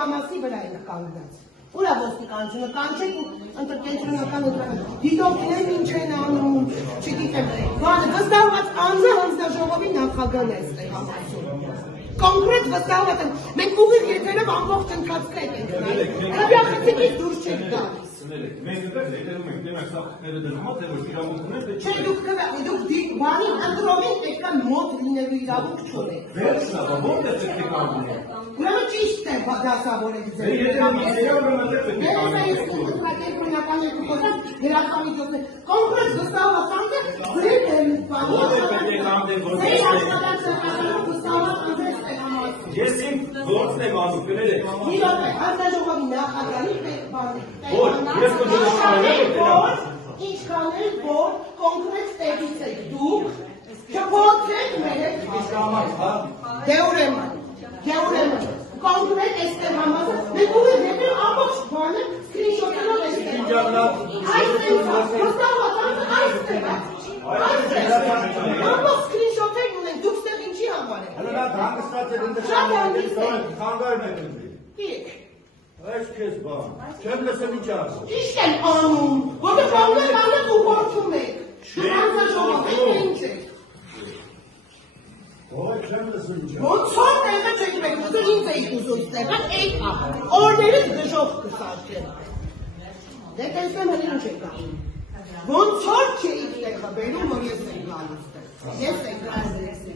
Ստեփանասի վրա է կանգնած։ Ուրա ոստիկանությունը կանչեք ու ընտրկենտրոնական ընտրական դիտորդներ ինչ են անում, չգիտեմ, բանը վստահված անձը հանձնաժողովի նախագահն է Ստեփանասում։ Կոնկրետ վստահված եմ, մենք ուղիղ եթերով ամբողջ ընթացքը ենք գնալու, հրավիրախցիկից դուրս չենք գալիս։ Մենք հետերում ենք, դեմք սաղթները դրմա, թե որ իրավունքներ դե չէ, դուք բանին ընտրովին պետք է մոտ լինելու իրավունք չունեք։ Վերջնա, ո՞նտեղ պետք է կանգնենք։ Ուրեմն ճիշտ է դասավորեք ձեր։ Կոնկրետ վստահված անձը գրեթե Ես իմ գործն եմ անում, գրել եք։ Հանձնաժողովի նախագահի ինչքան էլ որ կոնկրետ տեղից եք դուք, չփոխեք մեր դե ուրեմն, կոնկրետ էստեղ համար, մենք ուղիղ եկել ամբողջ բանը սկրինշոթելով էստեղ։ Ամբողջ սկրինշոթեր ունենք, դուք ստեղ ինչի համար եք։ Հələ հանգստած եք ընդրական խանգարում եք ընդրի։ Կիք։ Այս քեզ բան, չեմ լսեմ ինչ ասում։ Ճիշտ են անում, որտեղ բաններ բաններ ու գործում եք։ Հանձնաժողովի ինչ եք։ Ո՞ր չեմ լսում ինչ ասում։ Ոնց որ տեղը չեք մեկ ուզում, ինձ էիք ուզում ստեղան, էիք օրներից դժող կսարքեն։ Դե տեսնեմ հենց ինչ եք անում։ Ոնց որ չէիք տեղը բերում, որ ես եք գալիս տեղ։ Ես եք գալիս։